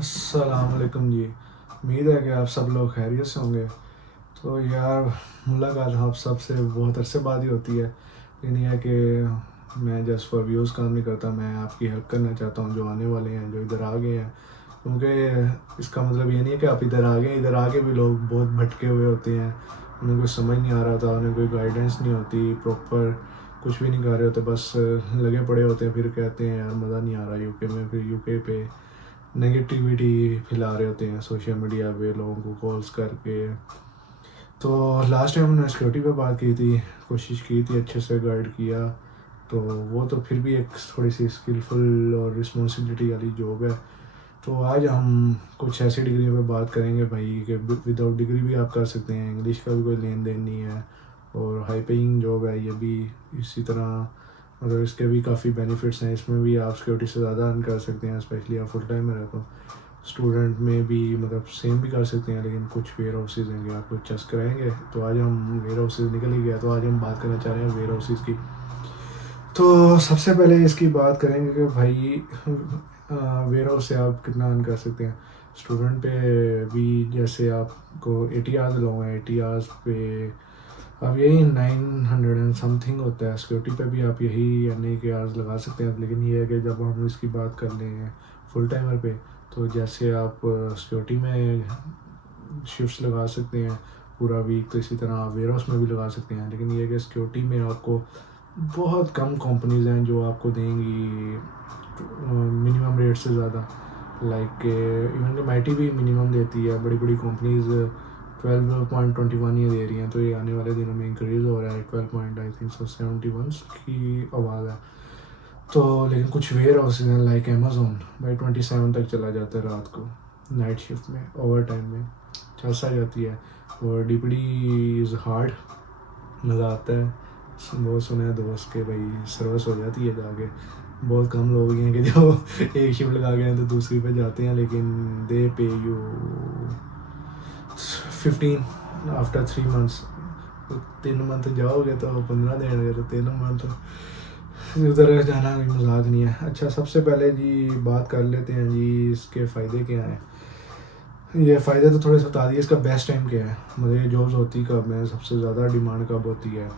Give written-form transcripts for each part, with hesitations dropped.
अस्सलाम वालेकुम जी। उम्मीद है कि आप सब लोग खैरियत से होंगे। तो यार, मुलाकात आप सब से बहुत अरसे बाद ही होती है। ये नहीं है कि मैं जस्ट फॉर व्यूज़ काम नहीं करता, मैं आपकी हेल्प करना चाहता हूँ जो आने वाले हैं, जो इधर आ गए हैं। क्योंकि इसका मतलब ये नहीं है कि आप इधर आ गए, इधर आके भी लोग बहुत भटके हुए होते हैं। उन्हें कुछ समझ नहीं आ रहा था, उन्हें कोई गाइडेंस नहीं होती प्रॉपर, कुछ भी नहीं कर रहे होते, बस लगे पड़े होते हैं। फिर कहते हैं यार मज़ा नहीं आ रहा यूके में, फिर यूके पे नेगेटिविटी फैला रहे होते हैं सोशल मीडिया पे लोगों को कॉल्स करके। तो लास्ट टाइम हमने सिक्योरिटी पे बात की थी, कोशिश की थी, अच्छे से गाइड किया। तो वो तो फिर भी एक थोड़ी सी स्किलफुल और रिस्पॉन्सिबिलिटी वाली जॉब है। तो आज हम कुछ ऐसी डिग्री पे बात करेंगे भाई कि विदाउट डिग्री भी आप कर सकते हैं, इंग्लिश का भी कोई लेन देन नहीं है, और हाई पेइंग जॉब है ये भी। इसी तरह मतलब इसके भी काफ़ी बेनिफिट्स हैं, इसमें भी आप सिक्योरिटी से ज़्यादा अर्न कर सकते हैं, स्पेशली आप फुल टाइम में रहते हो। स्टूडेंट में भी मतलब सेम भी कर सकते हैं, लेकिन कुछ वेयर हाउसेज हैं कि आपको चेस कराएंगे। तो आज हम वेयर हाउसेज निकल ही गया, तो आज हम बात करना चाह रहे हैं वेयर हाउसेज की। तो सबसे पहले इसकी बात करेंगे कि भाई वेयर हाउस से आप कितना अर्न कर सकते हैं। स्टूडेंट पे भी जैसे आपको 80 आवर्स लगा है, 80 आवर्स पे अब यही 900 एंड समथिंग होता है। सिक्योरिटी पे भी आप यही अन्य के आवर्स लगा सकते हैं, लेकिन ये है कि जब हम इसकी बात कर लें फुल टाइमर पे, तो जैसे आप सिक्योरिटी में शिफ्ट्स लगा सकते हैं पूरा वीक, तो इसी तरह आप वेयर हाउस में भी लगा सकते हैं। लेकिन ये है कि सिक्योरिटी में आपको बहुत कम कंपनीज हैं जो आपको देंगी मिनिमम रेट से ज़्यादा। लाइक इवन कि माइटी भी मिनिमम देती है, बड़ी बड़ी कंपनीज 12.21 ये दे रही हैं। तो ये आने वाले दिनों में इंक्रीज़ हो रहा है, 12.71 की आवाज़ है। तो लेकिन कुछ वेयर हाउसेज हैं लाइक अमेजोन बाई 27 तक चला जाता है रात को, नाइट शिफ्ट में, ओवर टाइम में चल सा जाती है। और डीपीडी इज़ हार्ड, मज़ा आता है। बहुत सुना है दोस्त के भाई सर्विस हो जाती है जाके। बहुत कम लोग हैं कि जो एक शिफ्ट लगा गए हैं तो दूसरी पे जाते हैं, लेकिन दे पे यू 15 आफ्टर 3 मंथ्स। तो 3 मंथ जाओगे तो 15 देंगे, तो 3 मंथ उधर जाना कोई मजाक नहीं है। अच्छा, सबसे पहले जी बात कर लेते हैं जी इसके फ़ायदे क्या हैं। ये फ़ायदे तो थोड़े से बता दिए, इसका बेस्ट टाइम क्या है, मतलब ये जॉब्स होती कब है, सबसे ज़्यादा डिमांड कब होती है।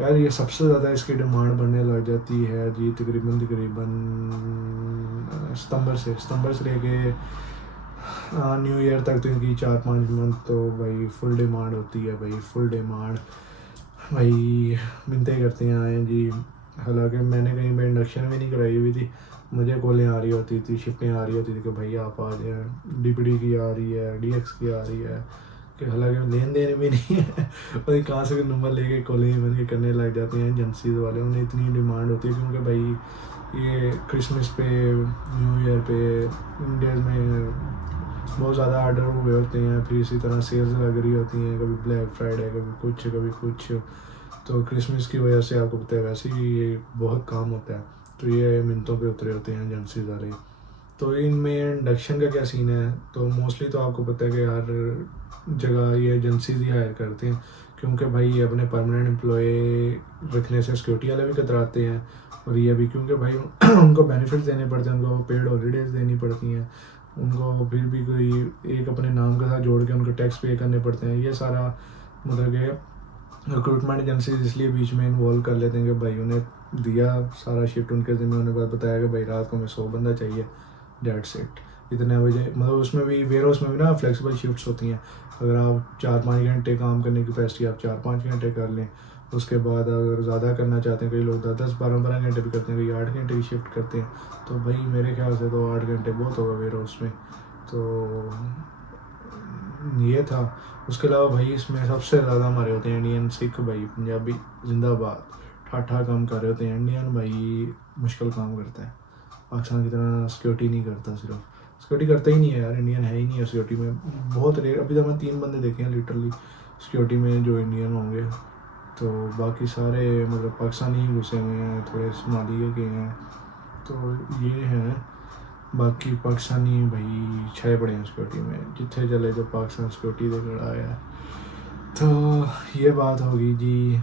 यार ये सबसे ज़्यादा इसकी डिमांड बनने लग जाती है जी तकरीबन तकरीबन सितंबर से लेके न्यू ईयर तक। तो इनकी 4-5 मंथ तो भाई फुल डिमांड होती है, भाई फुल डिमांड। भाई मिनते करते हैं आए जी। हालांकि मैंने कहीं पे इंडक्शन भी नहीं कराई हुई थी, मुझे कॉलें आ रही होती थी, शिफ्टें आ रही होती थी कि भाई आप आ जाए, डीपीडी की आ रही है, डीएक्स की आ रही है, कि हालांकि लेन देन भी नहीं है और कहाँ से नंबर लेके कॉलेज में के करने लग जाते हैं एजेंसीज वाले। उन्हें इतनी डिमांड होती है क्योंकि भाई ये क्रिसमस पे, न्यू ईयर पे, इंडिया में बहुत ज़्यादा ऑर्डर हुए होते हैं। फिर इसी तरह सेल्स लग रही होती हैं, कभी ब्लैक फ्राइडे, कभी कुछ कभी कुछ। तो क्रिसमस की वजह से आपको पता है वैसे ही ये बहुत काम होता है, तो ये मिनटों पे उतरे होते हैं एजेंसी वाले। तो इनमें इंडक्शन का क्या सीन है, तो मोस्टली तो आपको पता है कि हर जगह ये एजेंसीज ही हायर करते हैं, क्योंकि भाई ये अपने परमानेंट एम्प्लॉय रखने से सिक्योरिटी वाले भी कतराते हैं। और ये भी क्योंकि भाई उनको बेनिफिट्स देने पड़ते हैं, उनको पेड हॉलीडेज देनी पड़ती हैं, उनको फिर भी कोई एक अपने नाम के साथ जोड़ के उनको टैक्स पे करने पड़ते हैं। ये सारा मतलब कि रिक्रूटमेंट एजेंसी इसलिए बीच में इन्वॉल्व कर लेते हैं कि भाई उन्हें दिया सारा शिफ्ट उनके ज़िम्मे, उन्हें बताया कि भाई रात को हमें 100 बंदा चाहिए, डेट सेट इतने बजे। मतलब उसमें भी वेयर हाउस में भी ना फ्लेक्सिबल शिफ्ट्स होती हैं। अगर आप 4-5 घंटे काम करने की कैपेसिटी आप 4-5 घंटे कर लें, उसके बाद अगर ज़्यादा करना चाहते हैं, कई लोग 10-10, 12-12 घंटे भी करते हैं, कई 8 घंटे की शिफ्ट करते हैं। तो भाई मेरे ख्याल से तो 8 घंटे बहुत होगा वेयर हाउस में। तो ये था। उसके अलावा भाई इसमें सबसे ज़्यादा हमारे होते हैं इंडियन, सिख भाई, पंजाबी जिंदाबाद, ठाठा काम कर रहे होते हैं। इंडियन भाई मुश्किल काम करता है, पाकिस्तान की तरह सिक्योरिटी नहीं करता, सिर्फ सिक्योरिटी करता ही नहीं है यार, इंडियन है ही नहीं है सिक्योरिटी में, बहुत रेयर। अभी तक मैं 3 बंदे देखे हैं लिटरली सिक्योरिटी में जो इंडियन होंगे। तो बाकी सारे मतलब पाकिस्तानी ही घुसे हुए हैं, थोड़े सोमालिया के हैं। तो ये हैं, बाकी पाकिस्तानी भाई छाए पड़े हैं सिक्योरिटी में, जिथे चले जो पाकिस्तान सिक्योरिटी दे खड़ा है। तो ये बात होगी जी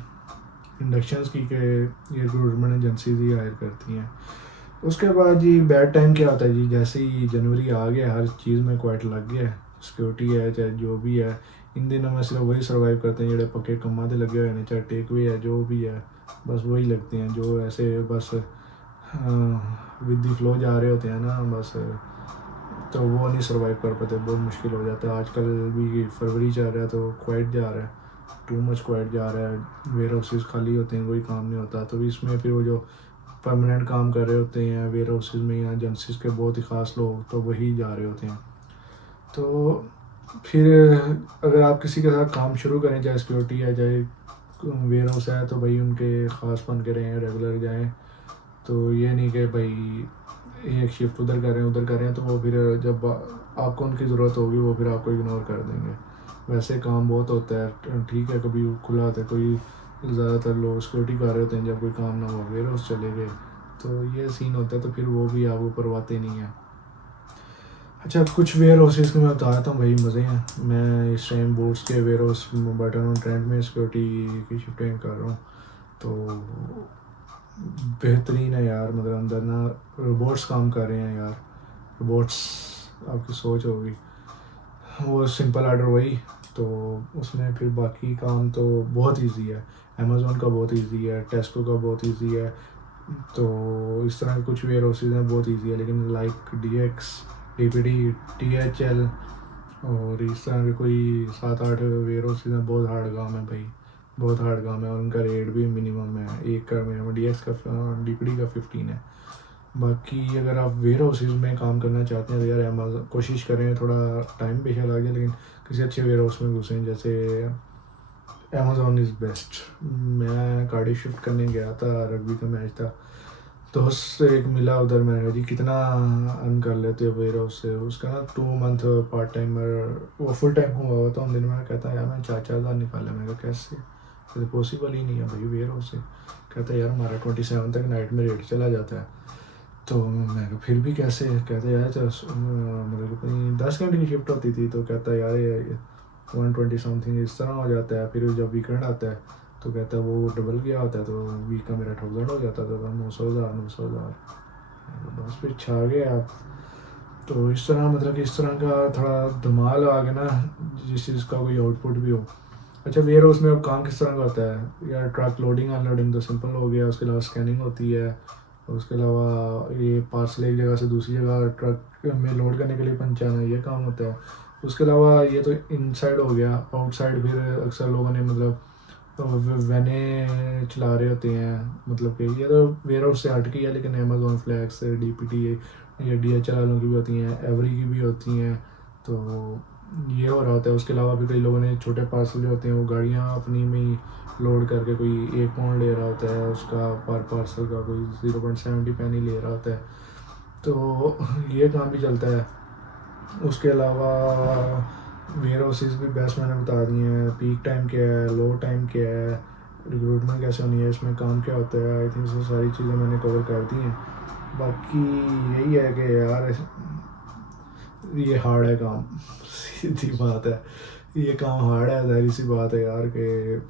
इंडक्शंस की, कि ये रिक्रूटमेंट एजेंसीज ही हायर करती हैं। उसके बाद जी बैड टाइम क्या होता है जी, जैसे ही जनवरी आ गया हर चीज़ में क्वाइट लग गया है, सिक्योरिटी है चाहे जो भी है। इन दिनों में सिर्फ वही सर्वाइव करते हैं जो पक्के कमाते लगे हुए हैं, चाहे टेक वे है जो भी है, बस वही लगते हैं जो ऐसे बस विद दी फ्लो जा रहे होते हैं ना बस, तो वो नहीं सर्वाइव कर पाते, बहुत मुश्किल हो जाता है। आजकल भी फरवरी चल रहा है तो क्वाइट जा रहा है, टू मच क्वाइट जा रहा है, वेयर हाउसेज खाली होते हैं, कोई काम नहीं होता। तो इसमें फिर वो जो परमानेंट काम कर रहे होते हैं वेयर हाउसेज में या एजेंसीज के बहुत ही ख़ास लोग, तो वही जा रहे होते हैं। तो फिर अगर आप किसी के साथ काम शुरू करें, चाहे सिक्योरिटी है चाहे वेयर हाउस है, तो भाई उनके ख़ास बन के रहें, रेगुलर जाएँ। तो ये नहीं कि भाई एक शिफ्ट उधर कर रहे हैं उधर कर रहे हैं, तो वो फिर जब आपको उनकी ज़रूरत होगी वो फिर आपको इग्नोर कर देंगे। वैसे काम बहुत होता है, ठीक है कभी खुला होता है, कोई ज़्यादातर लोग सिक्योरिटी कर रहे होते हैं, जब कोई काम ना हो वेयर हाउस चले गए, तो ये सीन होता है, तो फिर वो भी आपको करवाते नहीं हैं। अच्छा, कुछ वेयर हाउसेस के मैं बता देता हूँ भाई, मज़े हैं। मैं इस टाइम बोट्स के वेयर हाउस बटन ट्रेंड में सिक्योरिटी की शिफ्टिंग कर रहा हूँ, तो बेहतरीन है यार। मतलब अंदर ना रोबोट्स काम कर रहे हैं यार, रोबोट्स, आपकी सोच होगी वो सिंपल आर्डर वही, तो उसमें फिर बाकी काम तो बहुत इजी है। अमेज़ोन का बहुत इजी है, टेस्को का बहुत इजी है, तो इस तरह के कुछ वेयर हाउसेज हैं बहुत इजी है। लेकिन लाइक DX, DPD, THL और इस तरह के कोई 7-8 वेयर हाउसेज हैं, बहुत हार्ड काम है भाई, बहुत हार्ड काम है। और उनका रेट भी मिनिमम है, एक का मिनिमम DX का, DPD का 15 है। बाकी अगर आप वेयर हाउसेज में काम करना चाहते हैं तो यार अमेज़न कोशिश करें, थोड़ा टाइम बेशक लग जाए लेकिन किसी अच्छे वेयर हाउस में घुसें। जैसे अमेज़ॉन इज़ बेस्ट। मैं गाड़ी शिफ्ट करने गया था, रग्बी का मैच था, दोस्त से एक मिला उधर, मैंने कहा जी कितना अर्न कर लेते हो वेयर हाउस से। उसका ना 2 मंथ पार्ट टाइमर, वो फुल टाइम हुआ हुआ था उन दिन में। कहता है यार मैं 4-4 हज़ार निकाला। मैंने कहा कैसे, तो पॉसिबल ही नहीं है भाई वेयर हाउस से। कहता है यार हमारा 27 तक नाइट में रेट चला जाता है। तो मैं कहा फिर भी कैसे, कहते यार मतलब कहीं 10 घंटे की शिफ्ट होती थी, तो कहता है यार ये 120 समथिंग इस तरह हो जाता है। फिर जब वीकेंड आता है तो कहता है वो डबल गया होता है, तो वीक का मेरा 1000 हो जाता था, 900 हज़ार। बस फिर छा गए आप। तो इस तरह मतलब कि इस तरह का थोड़ा धमाल आ गया ना, जिस चीज़ का कोई आउटपुट भी हो। अच्छा, वेयर हाउस में अब काम किस तरह का होता है यार, ट्रक लोडिंग अनलोडिंग तो सिंपल हो गया, उसके अलावा स्कैनिंग होती है, उसके अलावा ये पार्सल एक जगह से दूसरी जगह ट्रक में लोड करने के लिए पहुंचाना, ये काम होता है। उसके अलावा ये तो इनसाइड हो गया। आउटसाइड फिर अक्सर लोगों ने मतलब वैने चला रहे होते हैं, मतलब कि ये तो वेयर हाउस से हट के है, लेकिन अमेज़ॉन फ्लैक्स, DPD या DHL वालों की भी होती हैं, एवरी की भी होती हैं, तो ये हो रहा होता है। उसके अलावा भी कई लोगों ने छोटे पार्सल जो होते हैं वो गाड़ियाँ अपनी में ही लोड करके, कोई 1 पाउंड ले रहा होता है उसका पर पार्सल का, कोई 0.70 पैनी ले रहा होता है, तो ये काम भी चलता है। उसके अलावा वेयर हाउसेज भी बेस्ट मैंने बता दिए हैं, पीक टाइम क्या है, लो टाइम क्या है, रिक्रूटमेंट कैसे होनी है, इसमें काम क्या होता है, आई थिंक ये सारी चीज़ें मैंने कवर कर दी हैं। बाकी यही है कि यार ये हार्ड है काम, सीधी बात है, ये काम हार्ड है, जाहिर सी बात है यार कि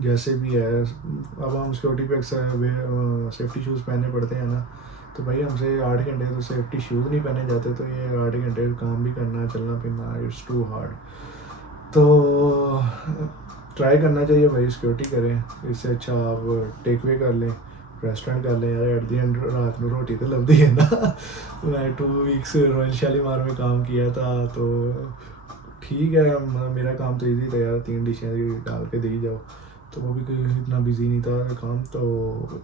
जैसे भी है। अब हम सिक्योरिटी पे अक्सर सेफ्टी शूज़ पहनने पड़ते हैं ना, तो भाई हमसे 8 घंटे तो सेफ्टी शूज़ नहीं पहने जाते, तो ये 8 घंटे काम भी करना, चलना फिरना, इट्स टू हार्ड। तो ट्राई करना चाहिए भाई, सिक्योरिटी करें। इससे अच्छा आप टेक वे कर लें, रेस्टोरेंट कर लें यार, एट दी एंड रात में रोटी तो लगती है ना। मैं 2 वीक्स रॉयल शालीमार में काम किया था, तो ठीक है, मेरा काम तो ईजी था यार, 3 डिशें डाल के दे ही जाओ, तो वो भी कोई इतना बिजी नहीं था काम। तो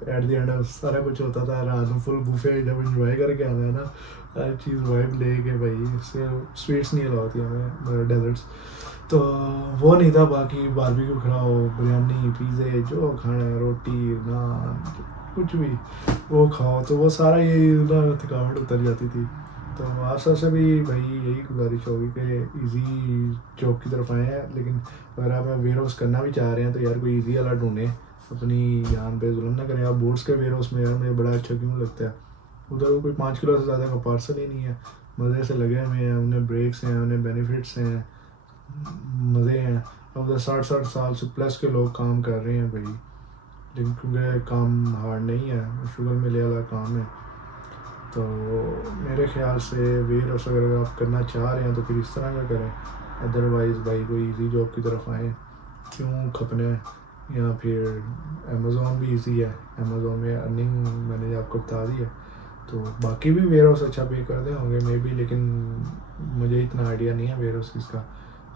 एट द एंड सारा कुछ होता था, रात में फुल बुफे जब इंजॉय करके आना है ना, हर चीज़ वाइब लेके भाई। इससे स्वीट्स नहीं अलाउ थी हमें, डेजर्ट्स तो वो नहीं था। बाकी बारबेक्यू खाओ, बिरयानी, पिज़्ज़े, जो खाना है, रोटी, नान, कुछ भी वो खाओ, तो वो सारा ये ना थकावट उतर जाती थी। तो आप सबसे भी भाई यही गुजारिश होगी कि इजी जॉब की तरफ आए हैं, लेकिन अगर आप वेयर हाउस करना भी चाह रहे हैं तो यार कोई इजी वाला ढूंढें, अपनी जान पे जुल्म ना करें। आप बोट्स के वेयर हाउस में यार मुझे बड़ा अच्छा क्यों लगता है, उधर कोई 5 किलो से ज़्यादा का पार्सल ही नहीं है, मज़े से लगे हुए हैं, उन्हें ब्रेक्स हैं, उन्हें बेनिफिट्स हैं, मज़े हैं। अब उधर 60-60 साल से प्लस के लोग काम कर रहे हैं भाई, लेकिन क्योंकि काम हार्ड नहीं है, शुगर मिले वाला काम है, तो मेरे ख्याल से वेयर हाउस अगर आप करना चाह रहे हैं तो फिर इस तरह का करें, अदरवाइज़ भाई कोई इजी जॉब की तरफ आएँ, क्यों खपना है। या फिर अमेज़ोन भी इजी है, अमेज़ोन में अर्निंग मैंने आपको बता दी है। तो बाकी भी वेयर हाउस अच्छा पे करते होंगे मे बी, लेकिन मुझे इतना आइडिया नहीं है वेयर हाउस का।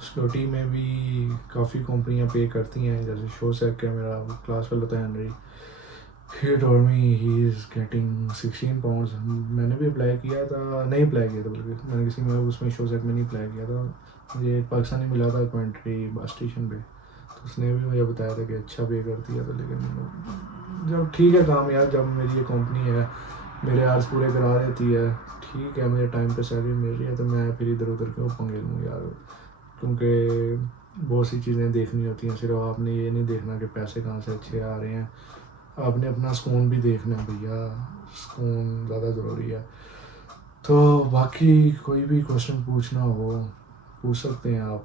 सिक्योरिटी में भी काफ़ी कंपनियां पे करती हैं, जैसे शो सेक है, मेरा क्लास फेलो था Henry, he told me he is getting 16 pounds. मैंने भी अप्लाई किया था, नहीं अप्लाई किया था बल्कि मैंने किसी में उसमें शो सेक में नहीं अप्लाई किया था। मुझे एक पाकिस्तानी मिला था कमेंट्री बस स्टेशन पे, तो उसने भी मुझे बताया था कि अच्छा पे करती है। तो लेकिन जब ठीक है काम यार, जब मेरी ये कंपनी है मेरे आर्स पूरे करा देती है, ठीक है, मुझे टाइम पे सैलरी मिल रही है, तो मैं फिर इधर उधर क्यों पंगे लूँ यार। क्योंकि बहुत सी चीज़ें देखनी होती हैं, सिर्फ आपने ये नहीं देखना कि पैसे कहाँ से अच्छे आ रहे हैं, आपने अपना सुकून भी देखना है भैया, सुकून ज़्यादा ज़रूरी है। तो बाकी कोई भी क्वेश्चन पूछना हो पूछ सकते हैं आप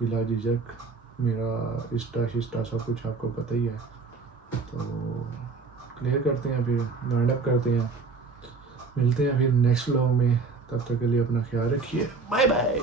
बिला झिझक, मेरा इंस्टा शिस्टा सब कुछ आपको पता ही है। तो क्लियर करते हैं, फिर वाइंड अप करते हैं, मिलते हैं फिर नेक्स्ट व्लॉग में। तब तक के लिए अपना ख्याल रखिए, बाय बाय।